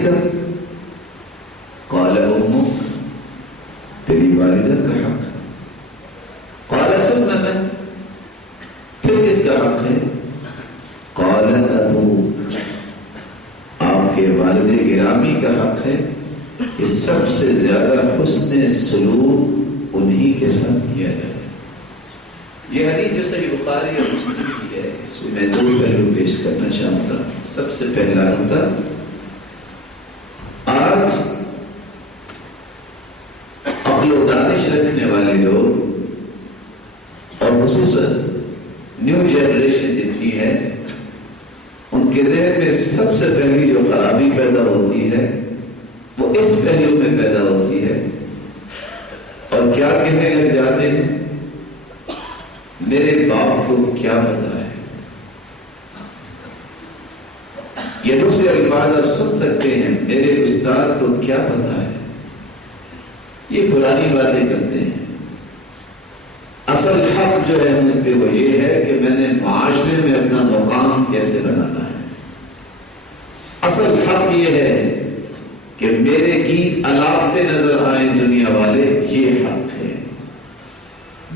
کس کا؟ قال امک، تیری والدہ کا حق ہے۔ قال ثم من، پھر کس کا حق ہے؟ قال ابوک، آپ کے والد گرامی کا حق ہے کہ سب سے زیادہ حسن سلوک انہی کے ساتھ کیا جائے۔ یہ حدیث جو صحیح بخاری اور مسلم کی ہے، اس میں دو پہلو پیش کرنا چاہوں گا۔ سب سے پہلا نقطہ، آج عقل و دانش رکھنے والے لوگ اور خصوصاً نیو جنریشن جتنی ہے، ان کے ذہن میں سب سے پہلی جو خرابی پیدا ہوتی ہے وہ اس پہلو میں پیدا ہوتی ہے، اور کیا کہنے لگ جاتے ہیں؟ میرے باپ کو کیا پتا ہے؟ یہ دوسرے الفاظ آپ سن سکتے ہیں، میرے استاد کو کیا پتا ہے؟ یہ پرانی باتیں کرتے ہیں۔ اصل حق جو ہے مجھ پہ وہ یہ ہے کہ میں نے معاشرے میں اپنا مقام کیسے بنانا ہے۔ اصل حق یہ ہے کہ میرے گیت الاپتے نظر آئیں دنیا والے، یہ حق ہے،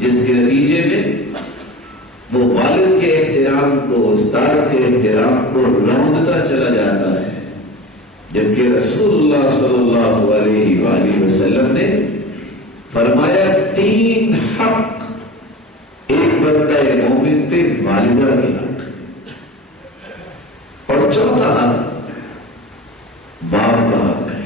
جس کے نتیجے میں وہ والد کے احترام کو، استاد کے احترام کو روندتا چلا جاتا ہے، جبکہ رسول اللہ صلی اللہ علیہ وآلہ وسلم نے فرمایا 3 حق ایک بندہ مومن پہ والدہ کے حق، اور چوتھا حق باپ کا حق ہے۔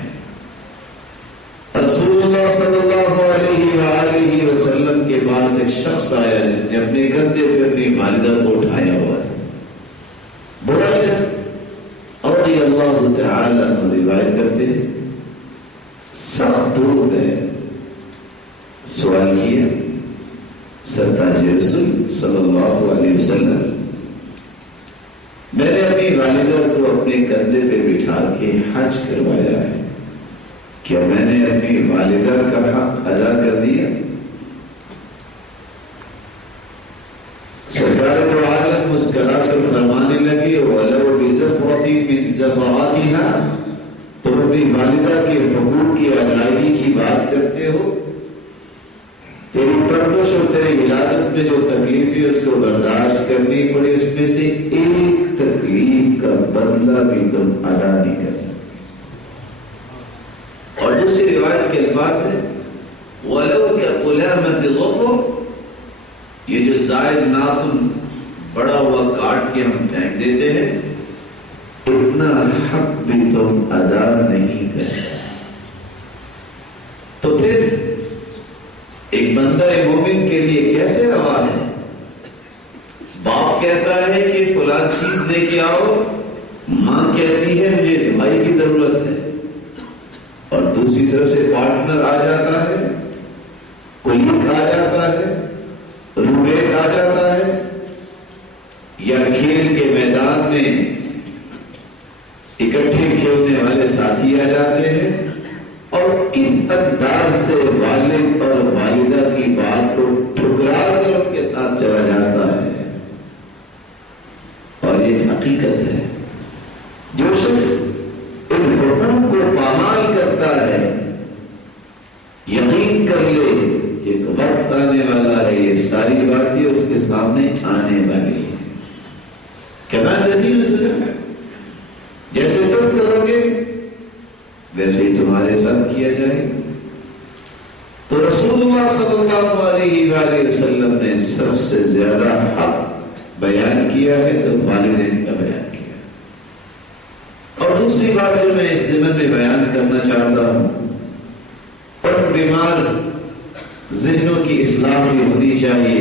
رسول اللہ صلی اللہ علیہ وآلہ وسلم کے پاس ایک شخص آیا جس نے اپنے کندھے پہ اپنی والدہ کو اٹھایا ہوا تھا۔ برائدہ رضی اللہ تعالی عنہ روایت کرتے ہیں، سخت دور ہے، سوال کیا سرتاج رسول صلی اللہ علیہ وسلم، میں نے اپنی والدہ کو اپنے کندھے پہ بٹھا کے حج کروایا ہے، کیا میں نے اپنی والدہ کا حق ادا کر دیا؟ سرکار دو عالم مسکرا کر فرمانے لگے، وَلَوْ بِزَفْرَةٍ مِّن زَفَرَاتِهَا، تم اپنی والدہ کے حقوق کی ادائیگی کی بات کرتے ہو، تیری پرورش اور تیری ولادت میں جو تکلیف ہے اس کو برداشت کرنی پڑی، اس میں سے ایک تکلیف کا بدلہ بھی تم ادا نہیں کر سکتے۔ اور دوسری روایت کے الفاظ ہے وَلَوْ كَقُلَامَةِ ظَفْرٍ، یہ جو زائد ناخن بڑا ہوا کاٹ کے ہم پھینک دیتے ہیں، اتنا حق بھی تم ادا نہیں کر سکتے۔ تو پھر ایک بندہ مومن کے لیے کیسے روا ہے؟ باپ کہتا ہے کہ فلاں چیز لے کے آؤ، ماں کہتی ہے مجھے دوائی کی ضرورت ہے، اور دوسری طرف سے پارٹنر آ جاتا ہے، کولیگ آ جاتا ہے، روم میٹ آ جاتا ہے، یا کھیل کے میدان میں اکٹھے کھیلنے والے ساتھی آ جاتے ہیں، اور کس انداز سے والد اور والدہ کی بات کو ٹھکرا کر ان کے ساتھ چلا جاتا ہے۔ اور یہ حقیقت ہے، جو شخص ان حقوق کو پامال کرتا ہے، یقین کر لے ایک وقت آنے والا ہے، یہ ساری باتیں اس کے سامنے آنے والی ہے۔ کہنا چاہیے جیسے تم کرو گے ویسے ہی تمہارے ساتھ کیا جائے گا۔ تو رسول اللہ صلی اللہ علیہ وآلہ وسلم نے سب سے زیادہ حق بیان کیا ہے تو والدین کا بیان کیا۔ اور دوسری بات جو میں اس ضمن میں بیان کرنا چاہتا ہوں، پر بیمار ذہنوں کی اصلاح بھی ہونی چاہیے،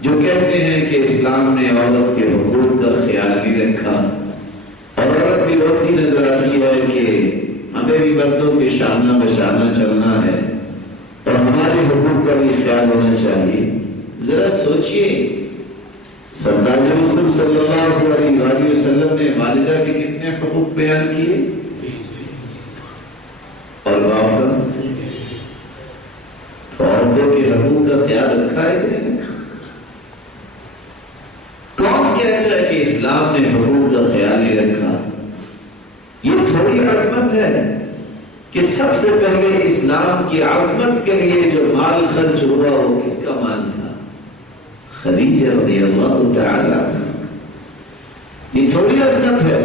جو کہتے ہیں کہ اسلام نے عورت کے حقوق کا خیال نہیں رکھا، اور عورت بھی ہوتی نظر آتی ہے کہ ہمیں بھی مردوں کے شانہ بشانہ چلنا ہے اور ہمارے حقوق کا بھی خیال ہونا چاہیے۔ ذرا سوچئے، سرکار رسول صلی اللہ علیہ وآلہ وسلم نے والدہ کے کتنے حقوق بیان کیے، اور باپ کا، عورتوں کے حقوق کا خیال رکھا ہے کہ نہیں؟ کون کہتا ہے کہ اسلام نے حقوق کا خیال نہیں رکھا؟ یہ تھوڑی عظمت ہے کہ سب سے پہلے اسلام کی عظمت کے لیے جو مال خرچ ہوا وہ کس کا مال تھا؟ خدیجہ رضی اللہ تعالی عنہا۔ یہ تھوڑی عظمت ہے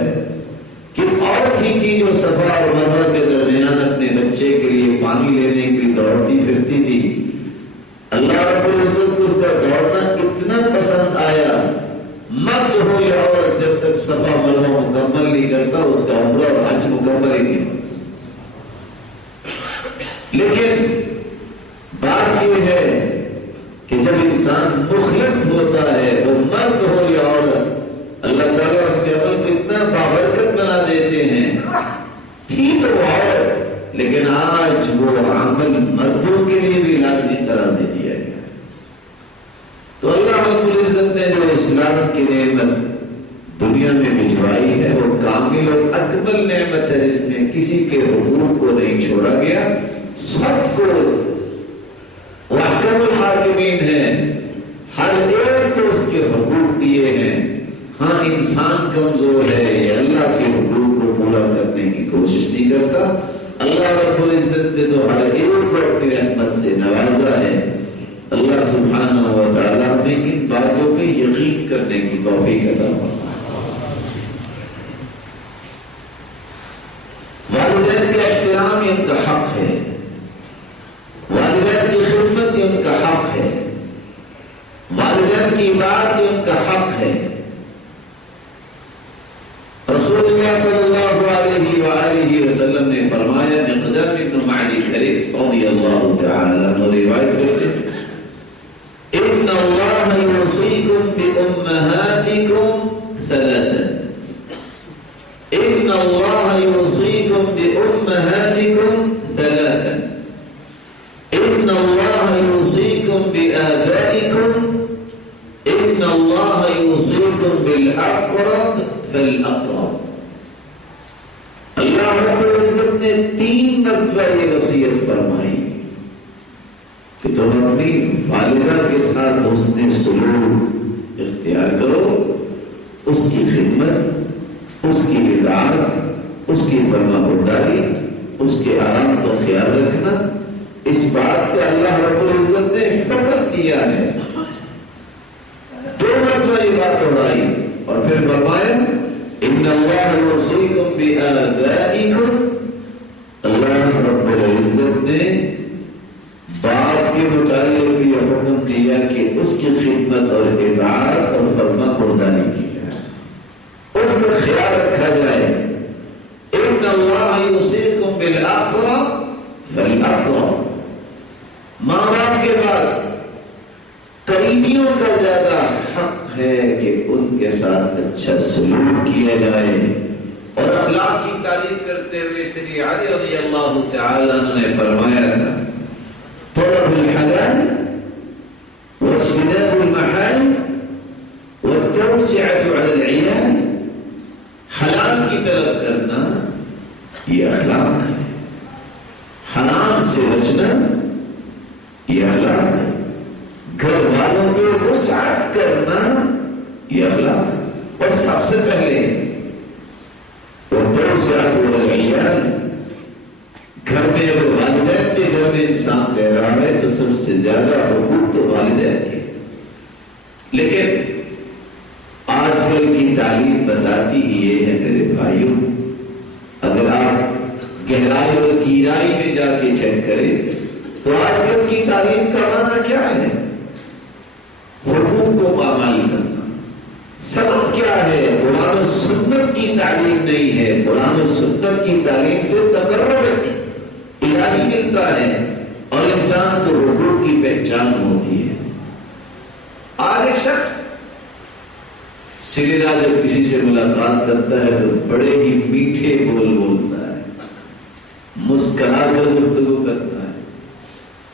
کہ عورت ہی تھی جو صفا اور مروہ کے درمیان اپنے بچے کے لیے پانی لینے کے لیے دوڑتی پھرتی تھی۔ اللہ رب العزت کو اس کا دوڑنا اتنا پسند آیا، مرد ہو یا عورت جب تک صفا مروہ مکمل نہیں کرتا اس کا عمرہ اور حج مکمل ہی نہیں ہوتا۔ لیکن بات یہ ہے کہ جب انسان مخلص ہوتا ہے، وہ مرد ہو یا عورت، اللہ تعالیٰ اس کے عمل کو اتنا بابرکت بنا دیتے ہیں۔ تھی تو وہ عورت، لیکن آج وہ عمل مردوں کے لیے بھی لازمی قرار دے دیا گیا۔ تو اللہ رب العزت نے جو اسلام کی نعمت دنیا میں بھجوائی ہے وہ کامل اور اکمل نعمت ہے، جس میں کسی کے حقوق کو نہیں چھوڑا گیا، سب کو احکم الحاکمین ہے، ہر ایک کو اس کے حقوق دیے ہیں۔ ہاں انسان کمزور ہے، یہ اللہ کے حقوق کو پورا کرنے کی کوشش نہیں کرتا۔ اللہ رب العزت نے تو ہر ایک کو اپنی رحمت سے نوازا ہے۔ اللہ سبحانہ و تعالیٰ نے ان باتوں پہ یقین کرنے کی توفیق عطا فرمائے۔ والدین کا احترام ان کا حق ہے، والدین کی خدمت ان کا حق ہے، والدین کی اطاعت ان کا حق ہے۔ رسول اللہ صلی اللہ علیہ وآلہ وسلم نے فرمایا، مقدام بن معدی کریم رضی اللہ تعالی عنہ روایت کرتے ہیں، ان اللہ یوصیکم بامہاتکم ثلاثا، ان اللہ یوصیکم بامہاتکم ثلاثا، ان اللہ یوصیکم بآبائکم، ان اللہ یوصیکم بالاقرب فالاقرب۔ اللہ رب العزت نے 3 مرتبہ یہ وصیت فرمائی کہ تم اپنی والدہ کے ساتھ حسن سلوک اختیار کرو، اس کی خدمت، اس کی اطاعت، اس کی فرما برداری، اس کے آرام کا خیال رکھنا۔ اس بات کا اللہ رب العزت نے حکم دیا ہے۔ 2 مرتبہ یہ بات دہرائی اور پھر فرمایا، ان اللہ یوصیکم بآبائکم، اللہ رب العزت نے باپ کے متعلق بھی حکم دیا کہ اس کی خدمت اور اطاعت اور فرما برداری کی جائے، اس کا خیال رکھا جائے۔ ان اللہ یوصیکم بالاقرب فالاقرب، ماں باپ کے بعد قریبیوں کا زیادہ حق ہے کہ ان کے ساتھ اچھا سلوک کیا جائے۔ اور اخلاق کی تعریف کرتے ہوئے سیدنا علی رضی اللہ تعالی عنہ نے فرمایا تھا، طلب الحلال واجتناب المحال والتوسعة على العيال، حلال کی طلب کرنا یہ اخلاق ہے، حرام سے بچنا یہ اخلاق ہے، گھر والوں پہ وسعت کرنا یہ اخلاق ہے۔ اور سب سے پہلے والتوسعة على العيال، گھر میں اگر والدین کے گھر میں انسان رہ رہا ہے تو سب سے زیادہ حقوق تو والدین کے۔ لیکن آج کل کی تعلیم بتاتی ہی یہ ہے میرے بھائیوں، اگر آپ گہرائی اور گہرائی میں جا کے چیک کریں تو آج کل کی تعلیم کا معنی کیا ہے؟ حقوق کو پامال کرنا۔ سبب کیا ہے؟ قرآن و سنت کی تعلیم نہیں ہے، قرآن و سنت کی تعلیم سے تقرب الہی ملتا ہے اور انسان کو حقوق کی پہچان ہوتی ہے۔ آج ایک شخص سریرا جب کسی سے ملاقات کرتا ہے تو بڑے ہی میٹھے بول بولتا ہے، مسکرا کر گفتگو کرتا ہے،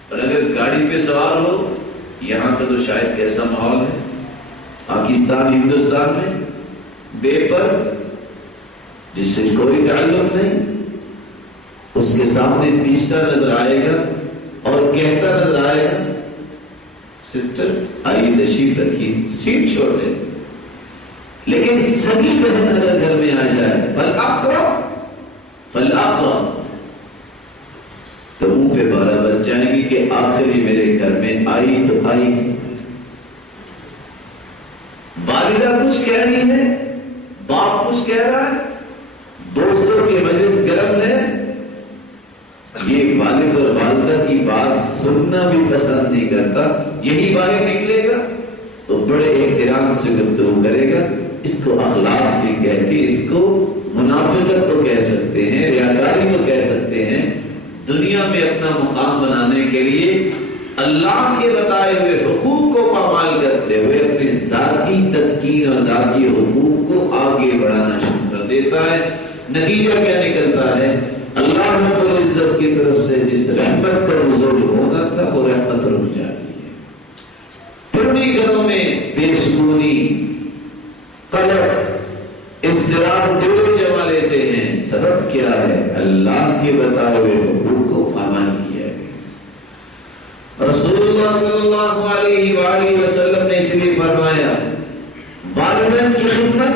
اور اگر گاڑی پہ سوار ہو، یہاں پہ تو شاید کیسا ماحول ہے، پاکستان ہندوستان میں بے پرد، جس سے کوئی تعلق نہیں، اس کے سامنے بیچتا نظر آئے گا اور کہتا نظر آئے گا، سسٹر آئیے تشریف رکھیے، سیٹ چھوڑ دیں۔ لیکن سگی بہن اگر گھر میں آ جائے، فالاقرب، فالأقرب، تو منہ پہ بارہ بچ جائیں گی کہ آخر ہی میرے گھر میں آئی تو آئی. والدہ کچھ کہہ رہی ہے، باپ کچھ کہہ رہا ہے، دوستوں کی مجلس گرم ہے، یہ والد اور والدہ کی بات سننا بھی پسند نہیں کرتا، یہی باہر نکلے گا تو بڑے احترام سے گفتگو کرے گا. اس کو اخلاق بھی کہتے ہیں، اس کو منافقت کو کہہ سکتے ہیں، ریاکاری کو کہہ سکتے ہیں. دنیا میں اپنا مقام بنانے کے لیے اللہ کے بتائے ہوئے حقوق کو پامال کرتے ہوئے اپنے ذاتی تسکین اور ذاتی حقوق کو آگے بڑھانا شروع کر دیتا ہے. نتیجہ کیا نکلتا ہے؟ اللہ رب العزت کی طرف سے جس رحمت کا نزول ہونا تھا وہ رحمت رک جاتی ہے. پھر بھی گھروں میں بے سکونی، قلق، اضطراب ڈیرے جما لیتے ہیں. سبب کیا ہے؟ اللہ کے بتائے ہوئے حقوق کو پامال کیا ہے. رسول اللہ صلی اللہ علیہ وآلہ وسلم نے اس لیے فرمایا والدین کی خدمت،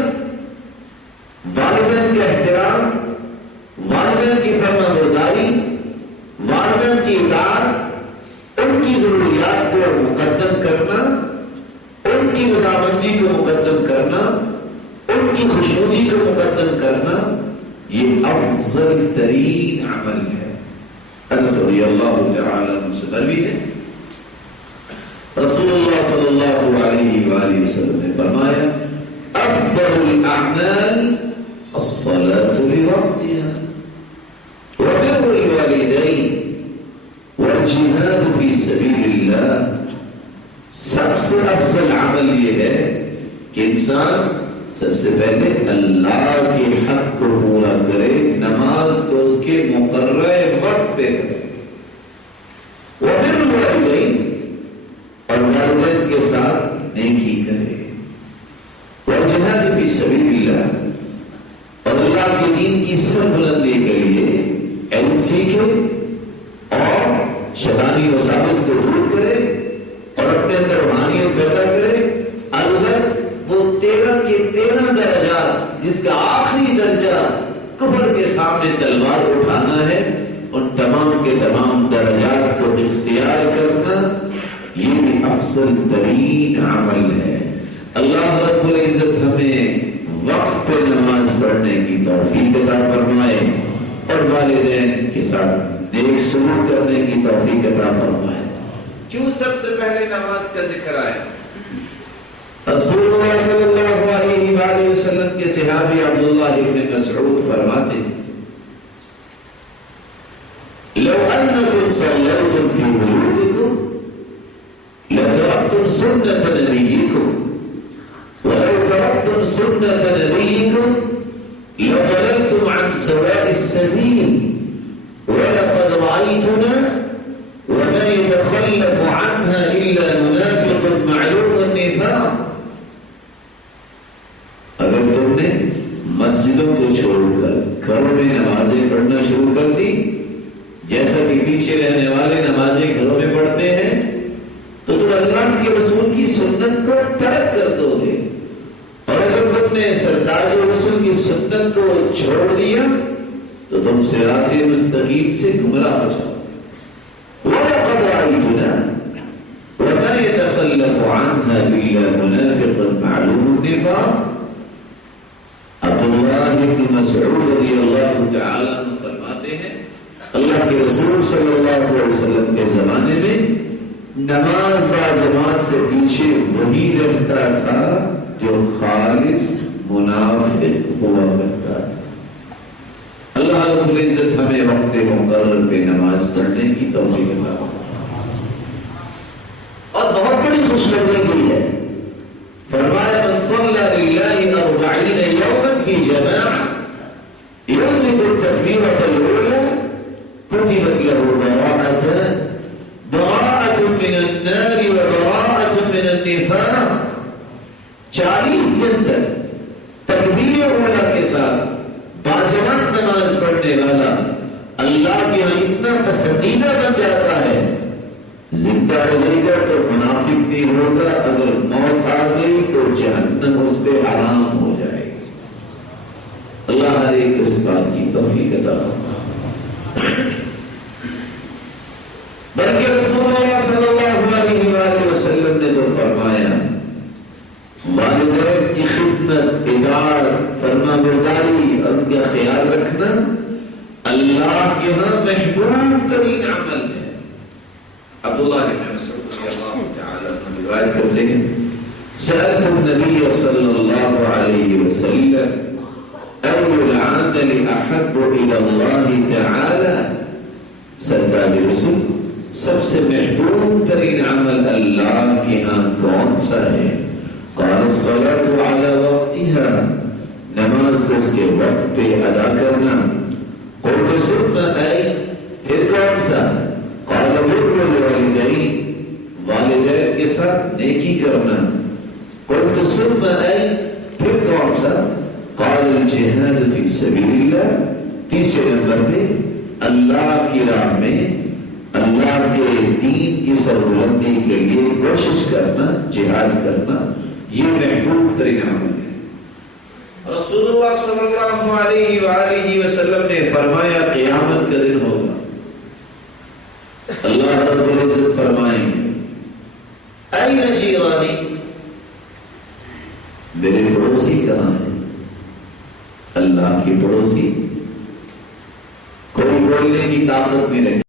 والدین کا احترام، والدین کی فرمانبرداری، والدین کی اطاعت، ان کی ضروریات کو مقدم کرنا، ان کی رضامندی کو مقدم کرنا، ان کی خوشنودی کو مقدم کرنا، یہ افضل ترین عمل ہے. انس رضی اللہ تعالی عنہ سے مروی ہے رسول اللہ صلی اللہ علیہ وآلہ وسلم نے فرمایا افضل الاعمال الصلاة لوقتها وبر الوالدين والجهاد في سبيل الله. سب سے افضل عمل یہ ہے کہ انسان سب سے پہلے اللہ کے حق کو پورا کرے، نماز کو اس کے مقررہ وقت پہ کرے، وبر الوالدین اور والدین کے ساتھ نیکی کرے، والجہاد فی سبیل اللہ اور اللہ کے دین کی سربلندی کے لیے علم سیکھے اور شیطانی وساوس کو دور کرے اور اپنے اندر روحانیت پیدا کرے. الغرض وہ 13 کے 13 درجات جس کا آخری درجہ کفر کے سامنے تلوار اٹھانا ہے، ان تمام کے تمام درجات کو اختیار کرنا، یہ بھی افضل ترین عمل ہے. اللہ رب العزت ہمیں وقت پہ نماز پڑھنے کی توفیق عطا فرمائے اور والدین کے ساتھ نیک سلوک کرنے کی توفیق عطا فرمائے. کیوں سب سے پہلے نماز کا ذکر آیا؟ رسول اللہ صلی اللہ علیہ وآلہ وسلم کے صحابی عبداللہ ابن مسعود فرماتے لو انکم صلیتم فی بیوتکم لترکتم سنت نبیکم ولو ترکتم سنت نبیکم لضللتم عن سواء السبیل ولقد رأیتنا وما يتخلف عنها إلا منافق معلوم النفاق. اگر تم نے مسجدوں کو چھوڑ کر گھروں میں نمازیں پڑھنا شروع کر دی، جیسا کہ پیچھے رہنے والے نمازیں گھروں میں پڑھتے ہیں، تو تم اللہ کے رسول کی سنت کو ترک کر دو گے. اور اگر تم نے سرتاج رسول کی سنت کو چھوڑ دیا تو تم صراط مستقیم سے گمراہ ہو جاؤ. وَلَقَدْ رَأَيْتُنَا وَمَا يَتَخَلَّفُ عَنْهَا إِلَّا مُنَافِقٌ مَعْلُومُ النِّفَاقِ. عبداللہ ابن مسعود رضی اللہ تعالی عنہ فرماتے ہیں اللہ کے رسول صلی اللہ علیہ وسلم کے زمانے میں نماز با جماعت سے پیچھے وہی رہتا تھا جو خالص منافق ہوا کرتا تھا. اللہ رب العزت ہمیں وقت مقرر پہ نماز پڑھنے کی توفیق عطا فرمائے. اور بہت بڑی خوشخبری ہے، فرمایا من صلى لله 40 يوما في جماعة يدرك التكبيرة الأولى كتبت له براءة من النار وبراءة من النفاق. 40 دن تک تکبیر اولا کے ساتھ باجماعت نماز پڑھنے والا اللہ کے یہاں اتنا پسندیدہ بن جاتا ہے، زندہ رہے گا تو منافق نہیں ہوگا، اگر موت آ گئی تو جہنم اس پہ حرام ہو جائے گی. اللہ اللہ ہر ایک کو اس بات کی توفیق عطا فرمائے۔ بلکہ رسول اللہ صلی اللہ علیہ وآلہ وسلم نے تو فرمایا والدین کی خدمت، اطاعت، فرما برداری اور ان کا خیال رکھنا اللہ کے ہاں محبوب ترین عمل ہے۔ عبداللہ بن مسعود رضی اللہ تعالی عنہ روایت کرتے ہیں سألت النبي صلی اللہ علیہ وسلم أي العمل أحب إلى الله تعالى، سرتاج رسول سب سے محبوب ترین عمل اللہ کے ہاں کون سا ہے؟ قال الصلاة على وقتها، نماز کو اس کے وقت پہ ادا کرنا۔ قلت ثم أي، پھر کون سا؟ قال بر الوالدین، والدین کے ساتھ نیکی کرنا۔ قلت ثم أي، پھر کون سا؟ قال الجہاد فی سبیل اللہ، تیسرے نمبر پہ اللہ کی راہ میں اللہ کے دین کی سربلندی کے لیے کوشش کرنا، جہاد کرنا، یہ محبوب ترین عمل ہے۔ رسول اللہ صلی اللہ علیہ وآلہ وسلم نے فرمایا قیامت کا دن ہوگا، اللہ رب العزت فرمائیں گے این جیرانی، میرے پڑوسی کہاں ہیں؟ اللہ کی پڑوسی کوئی بولنے کی طاقت نہیں رکھے۔